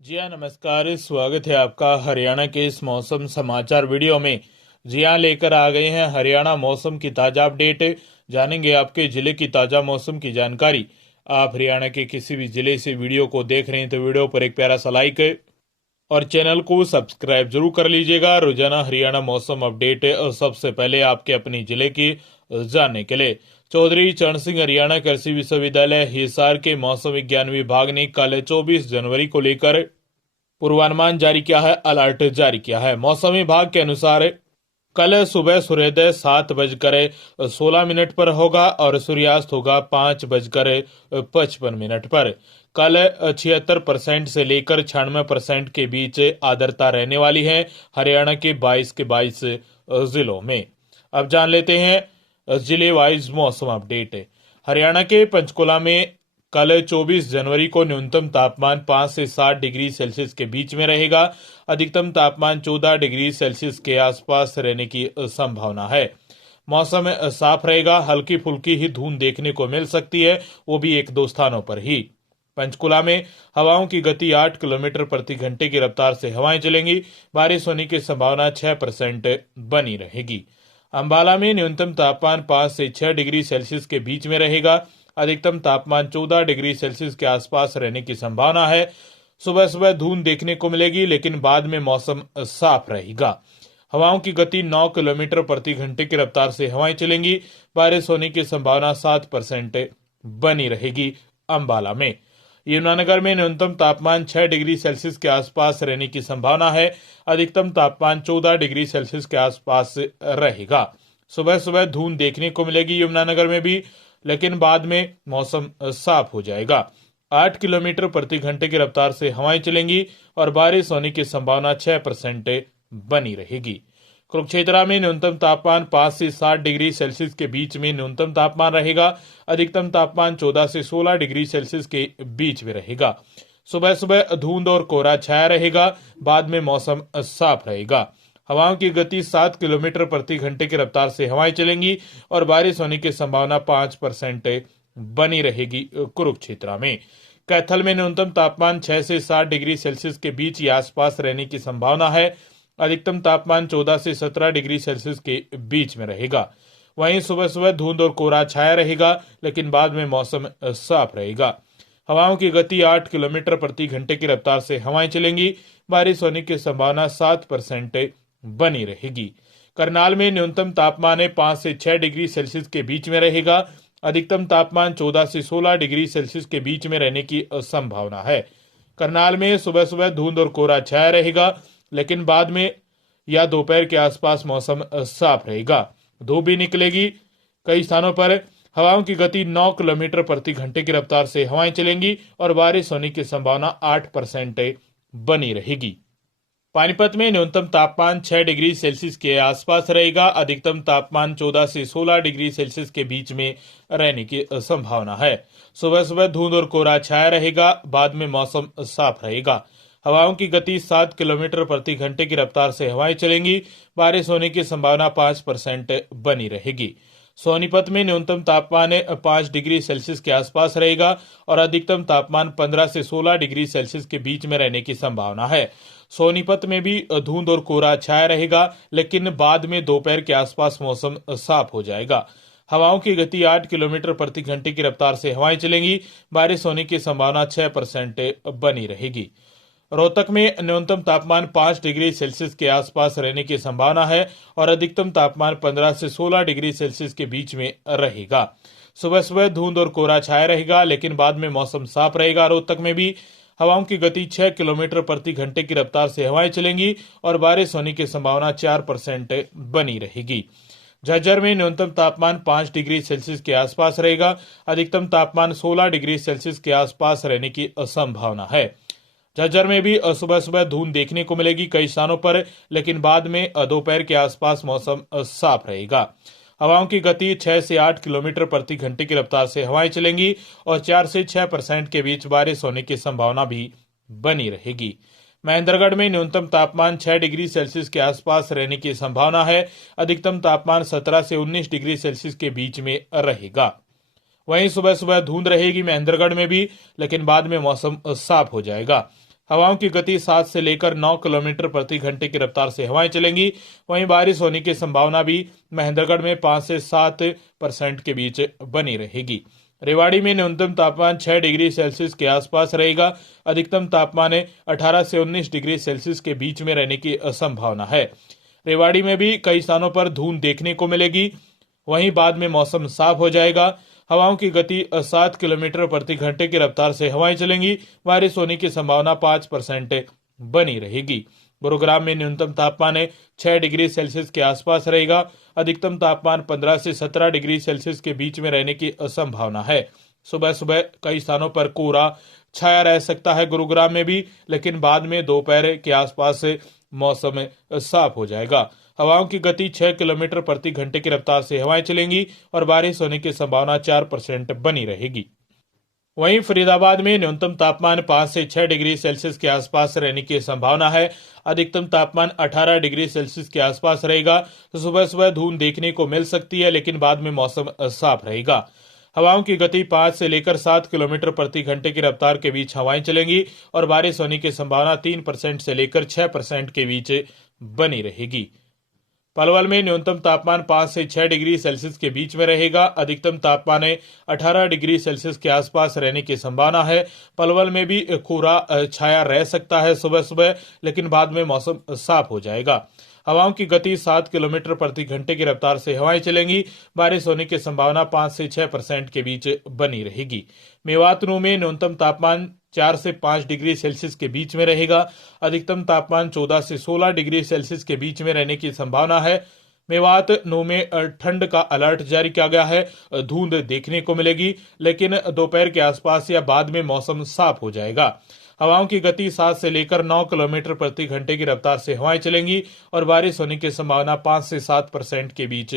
जी हाँ, नमस्कार। स्वागत है आपका हरियाणा के इस मौसम समाचार वीडियो में। जी हाँ, लेकर आ गए हैं हरियाणा मौसम की ताज़ा अपडेट। जानेंगे आपके जिले की ताज़ा मौसम की जानकारी। आप हरियाणा के किसी भी जिले से वीडियो को देख रहे हैं तो वीडियो पर एक प्यारा सा लाइक और चैनल को सब्सक्राइब जरूर कर लीजिएगा। रोजाना हरियाणा मौसम अपडेट सबसे पहले आपके अपने जिले की जानने के लिए। चौधरी चरण सिंह हरियाणा कृषि विश्वविद्यालय हिसार के मौसम विज्ञान विभाग ने कल 24 जनवरी को लेकर पूर्वानुमान जारी किया है, अलर्ट जारी किया है। मौसम विभाग के अनुसार कल सुबह सूर्योदय 7:16 पर होगा और सूर्यास्त होगा 5:55 पर। कल 76% से लेकर 96% के बीच आर्द्रता रहने वाली है हरियाणा के 22 के 22 जिलों में। अब जान लेते हैं जिले वाइज मौसम अपडेट। हरियाणा के पंचकुला में कल 24 जनवरी को न्यूनतम तापमान 5 से 7 डिग्री सेल्सियस के बीच में रहेगा। अधिकतम तापमान 14 डिग्री सेल्सियस के आसपास रहने की संभावना है। मौसम साफ रहेगा, हल्की फुल्की ही धूंध देखने को मिल सकती है, वो भी एक दो स्थानों पर ही। पंचकुला में हवाओं की गति 8 किलोमीटर प्रति घंटे की रफ्तार से हवाएं चलेंगी। बारिश होने की संभावना 6% बनी रहेगी। अंबाला में न्यूनतम तापमान 5 से 6 डिग्री सेल्सियस के बीच में रहेगा। अधिकतम तापमान 14 डिग्री सेल्सियस के आसपास रहने की संभावना है। सुबह सुबह धूंध देखने को मिलेगी, लेकिन बाद में मौसम साफ रहेगा। हवाओं की गति 9 किलोमीटर प्रति घंटे की रफ्तार से हवाएं चलेंगी। बारिश होने की संभावना 7% बनी रहेगी। अंबाला में यमुनानगर में न्यूनतम तापमान 6 डिग्री सेल्सियस के आसपास रहने की संभावना है। अधिकतम तापमान 14 डिग्री सेल्सियस के आसपास रहेगा। सुबह सुबह धूंध देखने को मिलेगी यमुनानगर में भी, लेकिन बाद में मौसम साफ हो जाएगा। 8 किलोमीटर प्रति घंटे की रफ्तार से हवाएं चलेंगी और बारिश होने की संभावना 6% बनी रहेगी। कुरुक्षेत्र में न्यूनतम तापमान 5 से 7 डिग्री सेल्सियस के बीच में न्यूनतम तापमान रहेगा। अधिकतम तापमान 14 से 16 डिग्री सेल्सियस के बीच में रहेगा। सुबह सुबह धुंध और कोहरा छाया रहेगा, बाद में मौसम साफ रहेगा। हवाओं की गति 7 किलोमीटर प्रति घंटे की रफ्तार से हवाएं चलेंगी और बारिश होने की संभावना 5% बनी रहेगी। कुरुक्षेत्र में कैथल में न्यूनतम तापमान 6 से 7 डिग्री सेल्सियस के बीच या आसपास रहने की संभावना है। अधिकतम तापमान 14 से 17 डिग्री सेल्सियस के बीच में रहेगा। वहीं सुबह सुबह धुंध और कोहरा छाया रहेगा, लेकिन बाद में मौसम साफ रहेगा। हवाओं की गति 8 किलोमीटर प्रति घंटे की रफ्तार से हवाएं चलेंगी। बारिश होने की संभावना 7% बनी रहेगी। करनाल में न्यूनतम तापमान 5 से 6 डिग्री सेल्सियस के बीच में रहेगा। अधिकतम तापमान 14 से 16 डिग्री सेल्सियस के बीच में रहने की संभावना है। करनाल में सुबह सुबह धुंध और कोहरा छाया रहेगा, लेकिन बाद में या दोपहर के आसपास मौसम साफ रहेगा। धूप भी निकलेगी। कई स्थानों पर हवाओं की गति 9 किलोमीटर प्रति घंटे की रफ्तार से हवाएं चलेंगी और बारिश होने की संभावना 8% बनी रहेगी। पानीपत में न्यूनतम तापमान 6 डिग्री सेल्सियस के आसपास रहेगा। अधिकतम तापमान 14 से 16 डिग्री सेल्सियस के बीच में रहने की संभावना है। सुबह सुबह धुंध और कोहरा छाया रहेगा, बाद में मौसम साफ रहेगा। हवाओं की गति 7 किलोमीटर प्रति घंटे की रफ्तार से हवाएं चलेंगी। बारिश होने की संभावना 5% बनी रहेगी। सोनीपत में न्यूनतम तापमान 5 डिग्री सेल्सियस के आसपास रहेगा और अधिकतम तापमान 15 से 16 डिग्री सेल्सियस के बीच में रहने की संभावना है। सोनीपत में भी धुंध और कोहरा छाया रहेगा, लेकिन बाद में दोपहर के आसपास मौसम साफ हो जाएगा। हवाओं की गति 8 किलोमीटर प्रति घंटे की रफ्तार से हवाएं चलेंगी। बारिश होने की संभावना 6% बनी रहेगी। रोहतक में न्यूनतम तापमान 5 डिग्री सेल्सियस के आसपास रहने की संभावना है और अधिकतम तापमान 15 से 16 डिग्री सेल्सियस के बीच में रहेगा। सुबह सुबह धुंध और कोहरा छाया रहेगा, लेकिन बाद में मौसम साफ रहेगा। रोहतक में भी हवाओं की गति 6 किलोमीटर प्रति घंटे की रफ्तार से हवाएं चलेंगी और बारिश होने की संभावना 4% बनी रहेगी। झज्जर में न्यूनतम तापमान 5 डिग्री सेल्सियस के आसपास रहेगा। अधिकतम तापमान 16 डिग्री सेल्सियस के आसपास रहने की संभावना है। झज्जर में भी सुबह सुबह धूंध देखने को मिलेगी कई स्थानों पर, लेकिन बाद में दोपहर के आसपास मौसम साफ रहेगा। हवाओं की गति 6 से 8 किलोमीटर प्रति घंटे की रफ्तार से हवाएं चलेंगी और 4 से 6% के बीच बारिश होने की संभावना भी बनी रहेगी। महेंद्रगढ़ में न्यूनतम तापमान 6 डिग्री सेल्सियस के आसपास रहने की संभावना है। अधिकतम तापमान 17 से 19 डिग्री सेल्सियस के बीच में रहेगा। वहीं सुबह सुबह धुंध रहेगी महेंद्रगढ़ में भी, लेकिन बाद में मौसम साफ हो जाएगा। हवाओं की गति 7 से लेकर 9 किलोमीटर प्रति घंटे की रफ्तार से हवाएं चलेंगी। वहीं बारिश होने की संभावना भी महेंद्रगढ़ में 5 से 7% के बीच बनी रहेगी। रेवाड़ी में न्यूनतम तापमान 6 डिग्री सेल्सियस के आसपास रहेगा। अधिकतम तापमान 18 से 19 डिग्री सेल्सियस के बीच में रहने की संभावना है। रेवाड़ी में भी कई स्थानों पर धुंध देखने को मिलेगी। वहीं बाद में मौसम साफ हो जाएगा। हवाओं की गति 7 किलोमीटर प्रति घंटे की रफ्तार से हवाएं चलेंगी। बारिश होने की संभावना 5% बनी रहेगी। गुरुग्राम में न्यूनतम तापमान 6 डिग्री सेल्सियस के आसपास रहेगा। अधिकतम तापमान 15 से 17 डिग्री सेल्सियस के बीच में रहने की संभावना है। सुबह सुबह कई स्थानों पर कोहरा छाया रह सकता है गुरुग्राम में भी, लेकिन बाद में दोपहर के आसपास मौसम साफ हो जाएगा। हवाओं की गति 6 किलोमीटर प्रति घंटे की रफ्तार से हवाएं चलेंगी और बारिश होने की संभावना 4% बनी रहेगी। वहीं फरीदाबाद में न्यूनतम तापमान 5 से 6 डिग्री सेल्सियस के आसपास रहने की संभावना है। अधिकतम तापमान 18 डिग्री सेल्सियस के आसपास रहेगा। तो सुबह सुबह धूप देखने को मिल सकती है, लेकिन बाद में मौसम साफ रहेगा। हवाओं की गति 5 से लेकर 7 किलोमीटर प्रति घंटे की रफ्तार के बीच हवाएं चलेंगी और बारिश होने की संभावना 3% से लेकर 6% के बीच बनी रहेगी। पलवल में न्यूनतम तापमान 5 से 6 डिग्री सेल्सियस के बीच में रहेगा। अधिकतम तापमान 18 डिग्री सेल्सियस के आसपास रहने की संभावना है। पलवल में भी कोहरा छाया रह सकता है सुबह सुबह, लेकिन बाद में मौसम साफ हो जाएगा। हवाओं की गति 7 किलोमीटर प्रति घंटे की रफ्तार से हवाएं चलेंगी। बारिश होने की संभावना 5 से 6% के बीच बनी रहेगी। मेवातनू में न्यूनतम तापमान 4 से 5 डिग्री सेल्सियस के बीच में रहेगा। अधिकतम तापमान 14 से 16 डिग्री सेल्सियस के बीच में रहने की संभावना है। मेवात नू में ठंड का अलर्ट जारी किया गया है। धुंध देखने को मिलेगी, लेकिन दोपहर के आसपास या बाद में मौसम साफ हो जाएगा। हवाओं की गति 7 से लेकर 9 किलोमीटर प्रति घंटे की रफ्तार से हवाएं चलेंगी और बारिश होने की संभावना 5 से 7% के बीच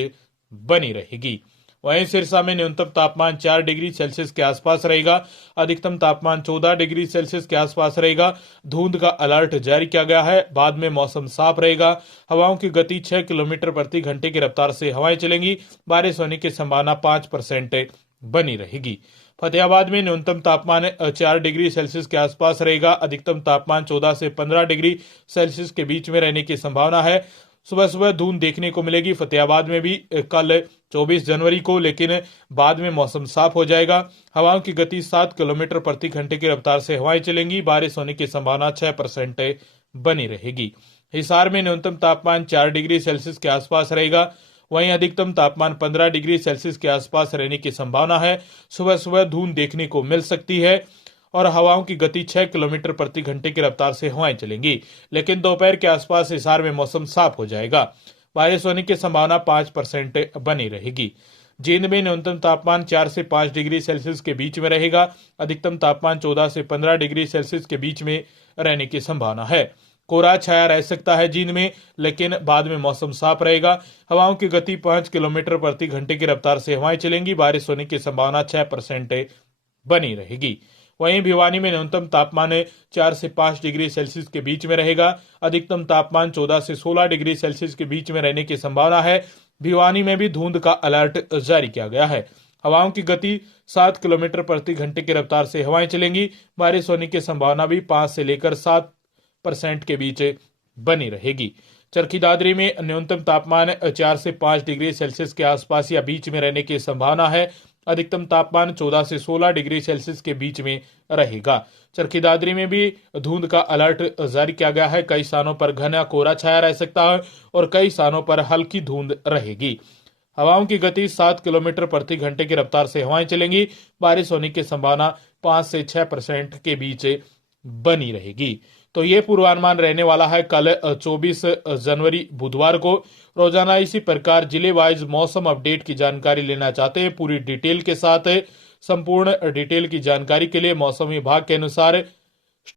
बनी रहेगी। वहीं सिरसा में न्यूनतम तापमान 4 डिग्री सेल्सियस के आसपास रहेगा। अधिकतम तापमान 14 डिग्री सेल्सियस के आसपास रहेगा। धुंध का अलर्ट जारी किया गया है। बाद में मौसम साफ रहेगा। हवाओं की गति 6 किलोमीटर प्रति घंटे की रफ्तार से हवाएं चलेंगी। बारिश होने की संभावना 5% बनी रहेगी। फतेहाबाद में न्यूनतम तापमान 4 डिग्री सेल्सियस के आसपास रहेगा। अधिकतम तापमान 14 से 15 डिग्री सेल्सियस के बीच में रहने की संभावना है। सुबह सुबह धुंध देखने को मिलेगी फतेहाबाद में भी कल 24 जनवरी को, लेकिन बाद में मौसम साफ हो जाएगा। हवाओं की गति 7 किलोमीटर प्रति घंटे की रफ्तार से हवाएं चलेंगी। बारिश होने की संभावना 6% बनी रहेगी। हिसार में न्यूनतम तापमान 4 डिग्री सेल्सियस के आसपास रहेगा। वहीं अधिकतम तापमान 15 डिग्री सेल्सियस के आसपास रहने की संभावना है। सुबह सुबह धुंध देखने को मिल सकती है और हवाओं की गति 6 किलोमीटर प्रति घंटे की रफ्तार से हवाएं चलेंगी, लेकिन दोपहर के आसपास हिसार में मौसम साफ हो जाएगा। बारिश होने की संभावना 5% बनी रहेगी। जींद में न्यूनतम तापमान 4 से 5 डिग्री सेल्सियस के बीच में रहेगा। अधिकतम तापमान 14 से 15 डिग्री सेल्सियस के बीच में रहने की संभावना है। कोहरा छाया रह सकता है जींद में, लेकिन बाद में मौसम साफ रहेगा। हवाओं की गति 5 किलोमीटर प्रति घंटे की रफ्तार से हवाएं चलेंगी। बारिश होने की संभावना 6% बनी रहेगी। वहीं भिवानी में न्यूनतम तापमान 4 से 5 डिग्री सेल्सियस के बीच में रहेगा। अधिकतम तापमान 14 से 16 डिग्री सेल्सियस के बीच में रहने की संभावना है। भिवानी में भी धुंध का अलर्ट जारी किया गया है। हवाओं की गति 7 किलोमीटर प्रति घंटे की रफ्तार से हवाएं चलेंगी। बारिश होने की संभावना भी 5 से लेकर 7% के बीच बनी रहेगी। चरखी दादरी में न्यूनतम तापमान 4 से 5 डिग्री सेल्सियस के आसपास या बीच में रहने की संभावना है। अधिकतम तापमान 14 से 16 डिग्री सेल्सियस के बीच में रहेगा। चरखी दादरी में भी धुंध का अलर्ट जारी किया गया है। कई स्थानों पर घना कोहरा छाया रह सकता है और कई स्थानों पर हल्की धुंध रहेगी। हवाओं की गति 7 किलोमीटर प्रति घंटे की रफ्तार से हवाएं चलेंगी। बारिश होने की संभावना 5 से 6% के बीच बनी रहेगी। तो ये पूर्वानुमान रहने वाला है कल 24 जनवरी बुधवार को। रोजाना इसी प्रकार जिले वाइज मौसम अपडेट की जानकारी लेना चाहते हैं पूरी डिटेल के साथ। संपूर्ण डिटेल की जानकारी के लिए मौसम विभाग के अनुसार